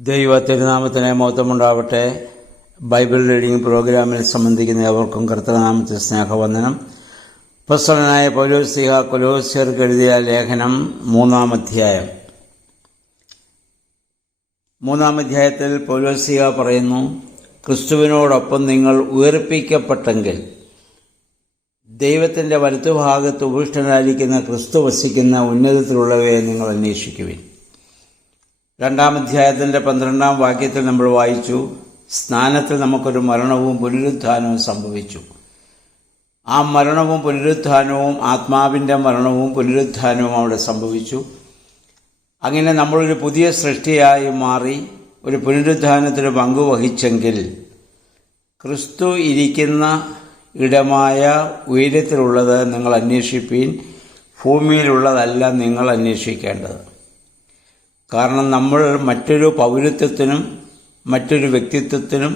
ദൈവ തിരുനാമത്തിന് മഹത്വമുണ്ടാവട്ടെ. Bible reading പ്രോഗ്രാമിൽ സംബന്ധിക്കുന്ന ഏവർക്കും കർത്തൃനാമത്തിൽ സ്നേഹവന്ദനം. അപ്പോസ്തലനായ പൗലോസ് കൊലോസ്യർക്ക് എഴുതിയ ലേഖനം 3-ാം അധ്യായം. 3-ാം അധ്യായത്തിൽ പൗലോസ് പറയുന്നു, ക്രിസ്തുവിനോടൊപ്പം നിങ്ങൾ ഉയർപ്പിക്കപ്പെട്ടെങ്കിൽ ദൈവത്തിൻ്റെ വലത്തുഭാഗത്ത് ഉപവിഷ്ടനായിരിക്കുന്ന ക്രിസ്തു വസിക്കുന്ന ഉന്നതത്തിലുള്ളവയെ നിങ്ങൾ അന്വേഷിക്കുവിൻ. 2-ാം അധ്യായത്തിൻ്റെ 12-ാം വാക്യത്തിൽ നമ്മൾ വായിച്ചു, സ്നാനത്തിൽ നമുക്കൊരു മരണവും പുനരുത്ഥാനവും സംഭവിച്ചു. ആ മരണവും പുനരുത്ഥാനവും ആത്മാവിൻ്റെ മരണവും പുനരുത്ഥാനവും അവിടെ സംഭവിച്ചു. അങ്ങനെ നമ്മളൊരു പുതിയ സൃഷ്ടിയായി മാറി ഒരു പുനരുത്ഥാനത്തിന് പങ്കുവഹിച്ചെങ്കിൽ ക്രിസ്തു ഇരിക്കുന്ന ഇടമായ ഉയരത്തിലുള്ളത് നിങ്ങൾ അന്വേഷിപ്പീൻ, ഭൂമിയിലുള്ളതല്ല നിങ്ങൾ അന്വേഷിക്കേണ്ടത്. കാരണം നമ്മൾ മറ്റൊരു പൗരത്വത്തിനും മറ്റൊരു വ്യക്തിത്വത്തിനും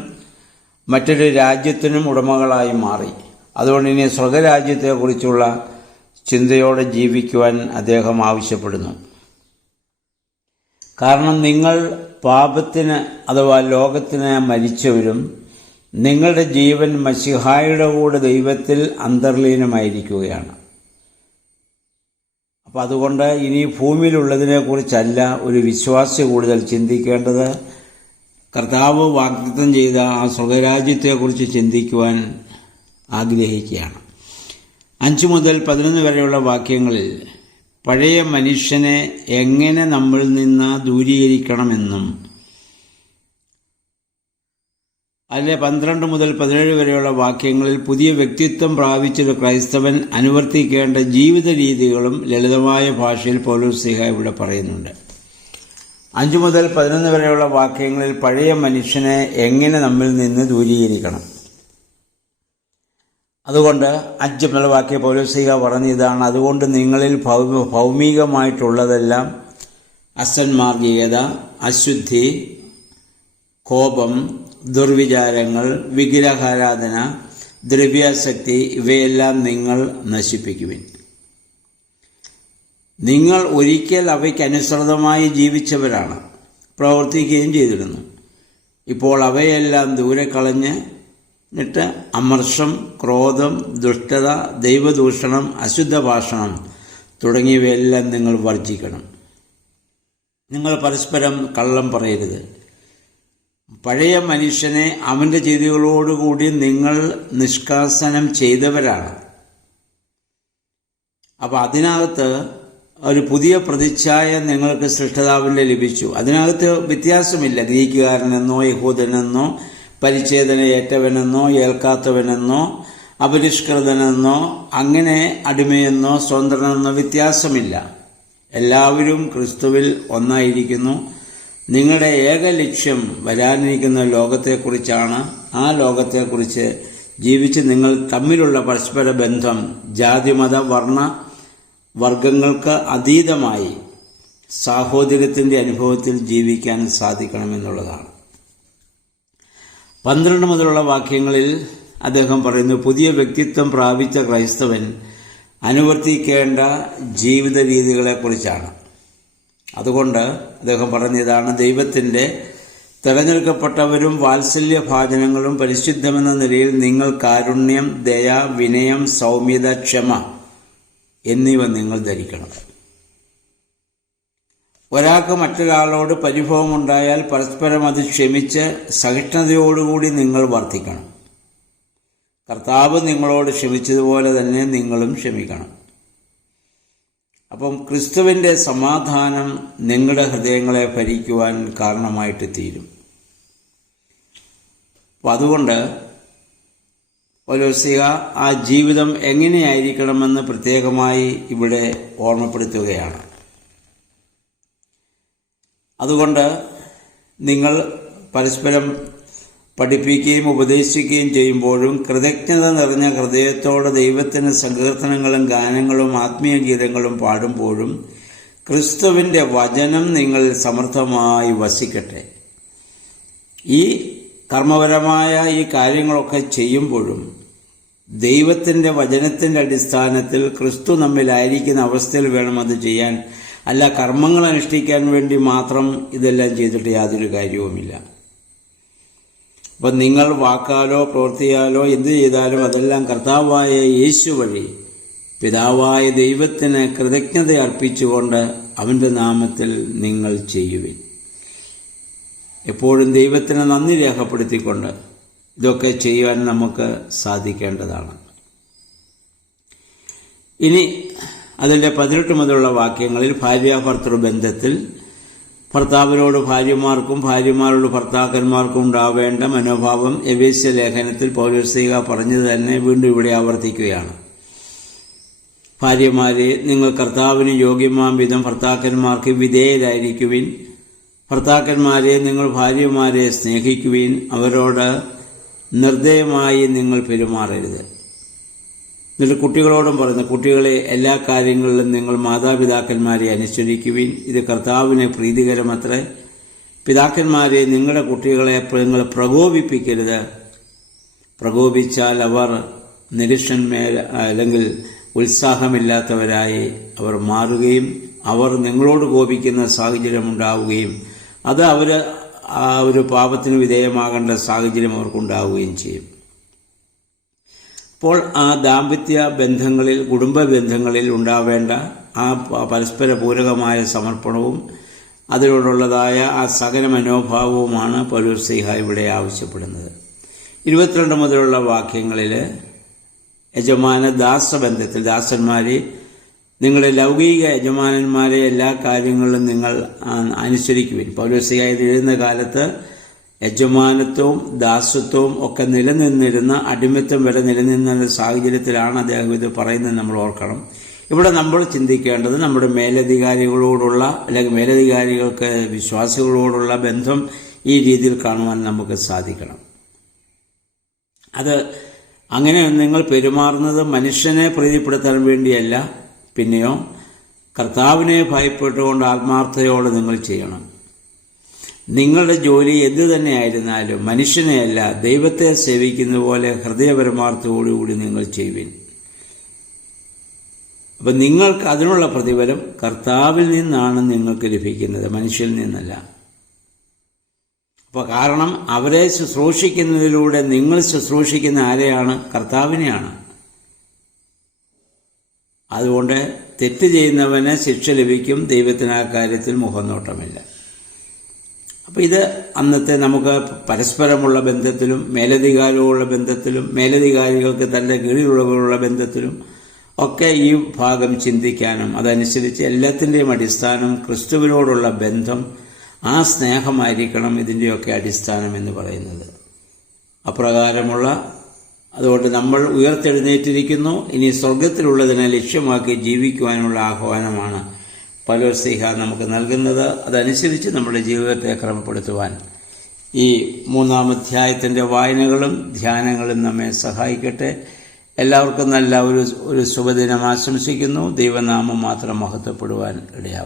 മറ്റൊരു രാജ്യത്തിനും ഉടമകളായി മാറി. അതുകൊണ്ട് ഇനി സ്വർഗരാജ്യത്തെക്കുറിച്ചുള്ള ചിന്തയോടെ ജീവിക്കുവാൻ അദ്ദേഹം ആവശ്യപ്പെടുന്നു. കാരണം നിങ്ങൾ പാപത്തിന് അഥവാ ലോകത്തിന് മരിച്ചവരും നിങ്ങളുടെ ജീവൻ മശിഹായുടെ കൂടെ ദൈവത്തിൽ അന്തർലീനമായിരിക്കുകയാണ്. അപ്പം അതുകൊണ്ട് ഇനി ഭൂമിയിലുള്ളതിനെക്കുറിച്ചല്ല ഒരു വിശ്വാസി കൂടുതൽ ചിന്തിക്കേണ്ടത്, കർത്താവ് വാഗ്ദത്തം ചെയ്ത ആ സ്വർഗരാജ്യത്തെക്കുറിച്ച് ചിന്തിക്കുവാൻ ആഗ്രഹിക്കുകയാണ്. 5 മുതൽ 11 വരെയുള്ള വാക്യങ്ങളിൽ പഴയ മനുഷ്യനെ എങ്ങനെ നമ്മളിൽ നിന്ന് ദൂരീകരിക്കണമെന്നും അതിലെ 12 മുതൽ 17 വരെയുള്ള വാക്യങ്ങളിൽ പുതിയ വ്യക്തിത്വം പ്രാപിച്ചൊരു ക്രൈസ്തവൻ അനുവർത്തിക്കേണ്ട ജീവിത രീതികളും ലളിതമായ ഭാഷയിൽ പൗലോസ് ഇവിടെ പറയുന്നുണ്ട്. 5 മുതൽ 11 വരെയുള്ള വാക്യങ്ങളിൽ പഴയ മനുഷ്യനെ എങ്ങനെ നമ്മിൽ നിന്ന് ദൂരീകരിക്കണം. അതുകൊണ്ട് 5 മുതൽ വാക്യം പൗലോസ് പറഞ്ഞതാണ്, അതുകൊണ്ട് നിങ്ങളിൽ ഭൗമികമായിട്ടുള്ളതെല്ലാം അസന്മാർഗീയത, അശുദ്ധി, കോപം, ദുർവിചാരങ്ങൾ, വിഗ്രഹാരാധന, ദ്രവ്യാസക്തി ഇവയെല്ലാം നിങ്ങൾ നശിപ്പിക്കുവിൻ. നിങ്ങൾ ഒരിക്കൽ അവയ്ക്കനുസൃതമായി ജീവിച്ചവരാണ്, പ്രവർത്തിക്കുകയും ചെയ്തിരുന്നു. ഇപ്പോൾ അവയെല്ലാം ദൂരെ കളഞ്ഞിട്ട് അമർഷം, ക്രോധം, ദുഷ്ടത, ദൈവദൂഷണം, അശുദ്ധ ഭാഷണം തുടങ്ങിയവയെല്ലാം നിങ്ങൾ വർജിക്കണം. നിങ്ങൾ പരസ്പരം കള്ളം പറയരുത്. പഴയ മനുഷ്യനെ അവൻ്റെ ചെയ്തികളോടുകൂടി നിങ്ങൾ നിഷ്കാസനം ചെയ്തവരാണ്. അപ്പം അതിനകത്ത് ഒരു പുതിയ പ്രതിച്ഛായ നിങ്ങൾക്ക് സൃഷ്ടാവിൻ്റെ ലഭിച്ചു. അതിനകത്ത് വ്യത്യാസമില്ല, ഗ്രീക്കുകാരനെന്നോ യഹൂദനെന്നോ പരിച്ഛേദനയേറ്റവനെന്നോ ഏൽക്കാത്തവനെന്നോ അപരിഷ്കൃതനെന്നോ അങ്ങനെ അടിമയെന്നോ സ്വതന്ത്രനെന്നോ വ്യത്യാസമില്ല. എല്ലാവരും ക്രിസ്തുവിൽ ഒന്നായിരിക്കുന്നു. നിങ്ങളുടെ ഏക ലക്ഷ്യം വരാനിരിക്കുന്ന ലോകത്തെക്കുറിച്ചാണ്. ആ ലോകത്തെക്കുറിച്ച് ജീവിച്ച് നിങ്ങൾ തമ്മിലുള്ള പരസ്പര ബന്ധം ജാതിമത വർണ്ണ വർഗങ്ങൾക്ക് അതീതമായി സാഹോദര്യത്തിൻ്റെ അനുഭവത്തിൽ ജീവിക്കാൻ സാധിക്കണമെന്നുള്ളതാണ്. 12 മുതലുള്ള വാക്യങ്ങളിൽ അദ്ദേഹം പറയുന്നു, പുതിയ വ്യക്തിത്വം പ്രാപിച്ച ക്രൈസ്തവൻ അനുവർത്തിക്കേണ്ട ജീവിത രീതികളെക്കുറിച്ചാണ്. അതുകൊണ്ട് അദ്ദേഹം പറഞ്ഞതാണ്, ദൈവത്തിൻ്റെ തിരഞ്ഞെടുക്കപ്പെട്ടവരും വാത്സല്യഭാചനങ്ങളും പരിശുദ്ധമെന്ന നിലയിൽ നിങ്ങൾ കാരുണ്യം, ദയ, വിനയം, സൗമ്യത, ക്ഷമ എന്നിവ നിങ്ങൾ ധരിക്കണം. ഒരാൾക്ക് മറ്റൊരാളോട് പരിഭവമുണ്ടായാൽ പരസ്പരം അത് ക്ഷമിച്ച് സഹിഷ്ണുതയോടുകൂടി നിങ്ങൾ വർത്തിക്കണം. കർത്താവ് നിങ്ങളോട് ക്ഷമിച്ചതുപോലെ തന്നെ നിങ്ങളും ക്ഷമിക്കണം. അപ്പം ക്രിസ്തുവിൻ്റെ സമാധാനം നിങ്ങളുടെ ഹൃദയങ്ങളെ ഭരിക്കുവാൻ കാരണമായിട്ട് തീരും. അപ്പം അതുകൊണ്ട് പൗലോസ് ആ ജീവിതം എങ്ങനെയായിരിക്കണമെന്ന് പ്രത്യേകമായി ഇവിടെ ഓർമ്മപ്പെടുത്തുകയാണ്. അതുകൊണ്ട് നിങ്ങൾ പരസ്പരം പഠിപ്പിക്കുകയും ഉപദേശിക്കുകയും ചെയ്യുമ്പോഴും കൃതജ്ഞത നിറഞ്ഞ ഹൃദയത്തോടെ ദൈവത്തിന് സങ്കീർത്തനങ്ങളും ഗാനങ്ങളും ആത്മീയ ഗീതങ്ങളും പാടുമ്പോഴും ക്രിസ്തുവിൻ്റെ വചനം നിങ്ങളിൽ സമർത്ഥമായി വസിക്കട്ടെ. ഈ കർമ്മപരമായ ഈ കാര്യങ്ങളൊക്കെ ചെയ്യുമ്പോഴും ദൈവത്തിൻ്റെ വചനത്തിൻ്റെ അടിസ്ഥാനത്തിൽ ക്രിസ്തു നമ്മിലായിരിക്കുന്ന അവസ്ഥയിൽ വേണം അത് ചെയ്യാൻ. അല്ല കർമ്മങ്ങൾ അനുഷ്ഠിക്കാൻ വേണ്ടി മാത്രം ഇതെല്ലാം ചെയ്തിട്ട് യാതൊരു കാര്യവുമില്ല. അപ്പം നിങ്ങൾ വാക്കാലോ പ്രവൃത്തിയാലോ എന്തു ചെയ്താലും അതെല്ലാം കർത്താവായ യേശു വഴി പിതാവായ ദൈവത്തിന് കൃതജ്ഞത അർപ്പിച്ചുകൊണ്ട് അവൻ്റെ നാമത്തിൽ നിങ്ങൾ ചെയ്യുവിൻ. എപ്പോഴും ദൈവത്തിന് നന്ദി രേഖപ്പെടുത്തിക്കൊണ്ട് ഇതൊക്കെ ചെയ്യുവാൻ നമുക്ക് സാധിക്കേണ്ടതാണ്. ഇനി അതിൻ്റെ 18 മുതലുള്ള വാക്യങ്ങളിൽ ഭാര്യാഭർത്തൃ ബന്ധത്തിൽ ഭർത്താവിനോട് ഭാര്യമാർക്കും ഭാര്യമാരോട് ഭർത്താക്കന്മാർക്കും ഉണ്ടാവേണ്ട മനോഭാവം എഫേസ്യ ലേഖനത്തിൽ പൗലോസ്ലീഹ പറഞ്ഞത് തന്നെ വീണ്ടും ഇവിടെ ആവർത്തിക്കുകയാണ്. ഭാര്യമാരെ, നിങ്ങൾ കർത്താവിന് യോഗ്യമാം വിധം ഭർത്താക്കന്മാർക്ക് വിധേയരായിരിക്കുവിൻ. ഭർത്താക്കന്മാരെ, നിങ്ങൾ ഭാര്യമാരെ സ്നേഹിക്കുവിൻ. അവരോട് നിർദ്ദയമായി നിങ്ങൾ പെരുമാറരുത്. എന്നിട്ട് കുട്ടികളോടും പറയുന്നു, കുട്ടികളെ, എല്ലാ കാര്യങ്ങളിലും നിങ്ങൾ മാതാപിതാക്കന്മാരെ അനുസരിക്കുവിൻ. ഇത് കർത്താവിന് പ്രീതികരമത്രേ. പിതാക്കന്മാരെ, നിങ്ങളുടെ കുട്ടികളെ നിങ്ങൾ പ്രകോപിപ്പിക്കരുത്. പ്രകോപിച്ചാൽ അവർ നിരീക്ഷന്മേൽ അല്ലെങ്കിൽ ഉത്സാഹമില്ലാത്തവരായി അവർ മാറുകയും അവർ നിങ്ങളോട് കോപിക്കുന്ന സാഹചര്യം ഉണ്ടാവുകയും അത് ആ ഒരു പാപത്തിന് വിധേയമാകേണ്ട സാഹചര്യം അവർക്കുണ്ടാവുകയും ചെയ്യും. അപ്പോൾ ആ ദാമ്പത്യ ബന്ധങ്ങളിൽ, കുടുംബ ബന്ധങ്ങളിൽ ഉണ്ടാവേണ്ട ആ പരസ്പര പൂരകമായ സമർപ്പണവും അതിനോടുള്ളതായ ആ സകല മനോഭാവവുമാണ് പൗലോസ്ലീഹ ഇവിടെ ആവശ്യപ്പെടുന്നത്. 22 മുതലുള്ള വാക്യങ്ങളിൽ യജമാന ദാസബന്ധത്തിൽ, ദാസന്മാരെ, നിങ്ങളുടെ ലൗകിക യജമാനന്മാരെ എല്ലാ കാര്യങ്ങളിലും നിങ്ങൾ അനുസരിക്കുവിൻ. പൗലോസ്ലീഹ ഇത് എഴുതുന്ന കാലത്ത് യജമാനത്വവും ദാസത്വവും ഒക്കെ നിലനിന്നിരുന്ന, അടിമത്തം വരെ നിലനിന്ന സാഹചര്യത്തിലാണ് അദ്ദേഹം ഇത് പറയുന്നത് നമ്മൾ ഓർക്കണം. ഇവിടെ നമ്മൾ ചിന്തിക്കേണ്ടത് നമ്മുടെ മേലധികാരികളോടുള്ള അല്ലെങ്കിൽ മേലധികാരികൾക്ക് വിശ്വാസികളോടുള്ള ബന്ധം ഈ രീതിയിൽ കാണുവാൻ നമുക്ക് സാധിക്കണം. അത് അങ്ങനെ നിങ്ങൾ പെരുമാറുന്നത് മനുഷ്യനെ പ്രീതിപ്പെടുത്താൻ വേണ്ടിയല്ല, പിന്നെയോ കർത്താവിനെ ഭയപ്പെട്ടുകൊണ്ട് ആത്മാർത്ഥതയോടെ നിങ്ങൾ ചെയ്യണം. നിങ്ങളുടെ ജോലി എന്തു തന്നെയായിരുന്നാലും മനുഷ്യനെയല്ല ദൈവത്തെ സേവിക്കുന്ന പോലെ ഹൃദയപരമാർത്ഥത്തോടുകൂടി നിങ്ങൾ ചെയ്യുവിൻ. അപ്പം നിങ്ങൾക്ക് അതിനുള്ള പ്രതിഫലം കർത്താവിൽ നിന്നാണ് നിങ്ങൾക്ക് ലഭിക്കുന്നത്, മനുഷ്യരിൽ നിന്നല്ല. അപ്പോൾ കാരണം അവരെ ശുശ്രൂഷിക്കുന്നതിലൂടെ നിങ്ങൾ ശുശ്രൂഷിക്കുന്ന ആരെയാണ്? കർത്താവിനെയാണ്. അതുകൊണ്ട് തെറ്റ് ചെയ്യുന്നവന് ശിക്ഷ ലഭിക്കും, ദൈവത്തിന് ആ കാര്യത്തിൽ മുഖനോട്ടമില്ല. അപ്പോൾ ഇത് അന്നത്തെ നമുക്ക് പരസ്പരമുള്ള ബന്ധത്തിലും മേലധികാരികളുള്ള ബന്ധത്തിലും മേലധികാരികൾക്ക് തൻ്റെ കീഴിലുള്ളവരുള്ള ബന്ധത്തിലും ഒക്കെ ഈ ഭാഗം ചിന്തിക്കാനും അതനുസരിച്ച് എല്ലാത്തിൻ്റെയും അടിസ്ഥാനം ക്രിസ്തുവിനോടുള്ള ബന്ധം, ആ സ്നേഹമായിരിക്കണം ഇതിൻ്റെയൊക്കെ അടിസ്ഥാനം എന്ന് പറയുന്നത്. അപ്രകാരമുള്ള അതുകൊണ്ട് നമ്മൾ ഉയർത്തെഴുന്നേറ്റിരിക്കുന്നു, ഇനി സ്വർഗത്തിലുള്ളതിനെ ലക്ഷ്യമാക്കി ജീവിക്കുവാനുള്ള ആഹ്വാനമാണ് പൗലോസ്ലീഹ നമുക്ക് നൽകുന്നത്. അതനുസരിച്ച് നമ്മുടെ ജീവിതത്തെ ക്രമപ്പെടുത്തുവാൻ ഈ 3-ാം അധ്യായത്തിൻ്റെ വായനകളും ധ്യാനങ്ങളും നമ്മെ സഹായിക്കട്ടെ. എല്ലാവർക്കും നല്ല ഒരു ശുഭദിനം ആശംസിക്കുന്നു. ദൈവനാമം മാത്രം മഹത്വപ്പെടുവാൻ ഇടയാവും.